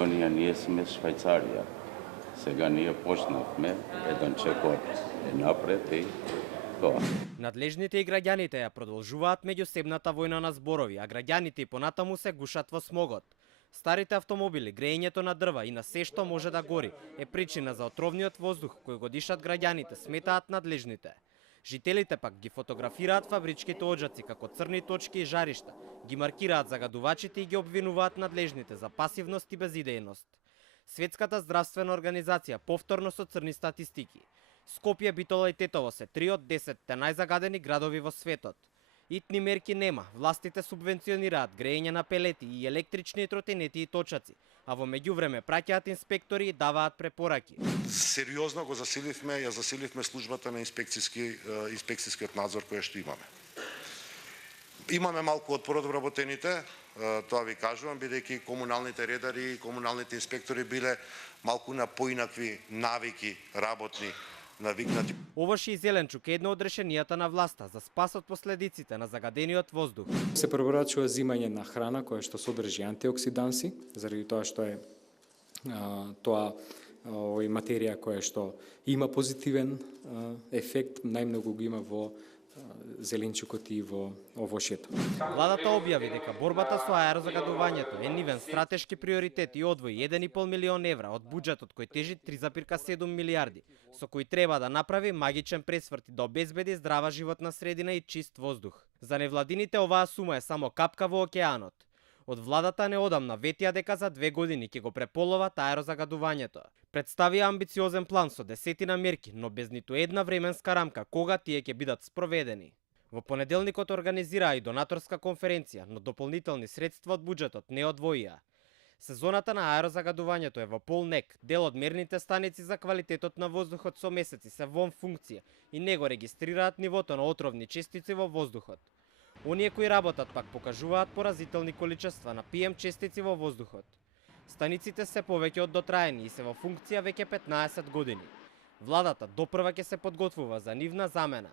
Македонија ние сме Швајцарија. Сега ние почнавме, еден чекор е напред и тоа. Надлежните и граѓаните ја продолжуваат меѓусебната војна на зборови, а граѓаните и понатаму се гушат во смогот. Старите автомобили, греењето на дрва и на се што може да гори е причина за отровниот воздух кој го дишат граѓаните, сметаат надлежните. Жителите пак ги фотографираат фабричките оджаци како црни точки и жаришта, ги маркираат загадувачите и ги обвинуваат надлежните за пасивност и безидејност. Светската здравствена организација повторно со црни статистики. Скопје, Битола и Тетово се 3 од 10 најзагадени градови во светот. Итни мерки нема, властите субвенционираат греење на пелети и електрични тротинети и точаци, а во меѓувреме праќаат инспектори и даваат препораки. Сериозно го ја засиливме службата на инспекцијскиот надзор кој што имаме. Имаме малку отпор од вработените, тоа ви кажувам, бидејќи комуналните редари и комуналните инспектори биле малку на поинакви навики работни, навикнати. Овош и Зеленчук е едно од решенијата на власта за спас од последиците на загадениот воздух. Се препорачува зимање на храна која што содржи антиоксиданси, заради тоа што е овој материја која што има позитивен ефект, најмногу го има во зеленчукот и во овошјето. Владата објави дека борбата со аерозагадувањето е нивен стратешки приоритет и одвои 1,5 милион евра од буџетот кој тежи 3,7 милиарди, со кој треба да направи магичен пресврт и да обезбеди здрава животна средина и чист воздух. За невладините оваа сума е само капка во океанот. Од владата неодамна ветија дека за 2 години ќе го преполоват аерозагадувањето. Представија амбициозен план со десетина мерки, но без ниту една временска рамка кога тие ќе бидат спроведени. Во понеделникот организираа и донаторска конференција, но дополнителни средства од буџетот не одвоија. Сезоната на аерозагадувањето е во полнек, дел од мерните станици за квалитетот на воздухот со месеци се вон функција и не го регистрираат нивото на отровни честици во воздухот. Оние кои работат пак покажуваат поразителни количества на PM честици во воздухот. Станиците се повеќе од дотраени и се во функција веќе 15 години. Владата допрва ќе се подготвува за нивна замена.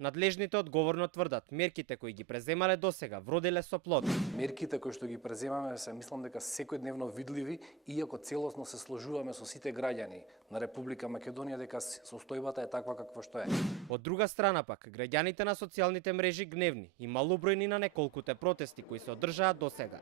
Надлежните одговорно тврдат, мерките кои ги преземале досега вроделе со плод. Мерките кои што ги преземаме се мислам дека секојдневно видливи, иако целосно се сложуваме со сите граѓани на Република Македонија дека состојбата е таква каква што е. Од друга страна пак, граѓаните на социјалните мрежи гневни и малобројни на неколкуте протести кои се одржаат досега.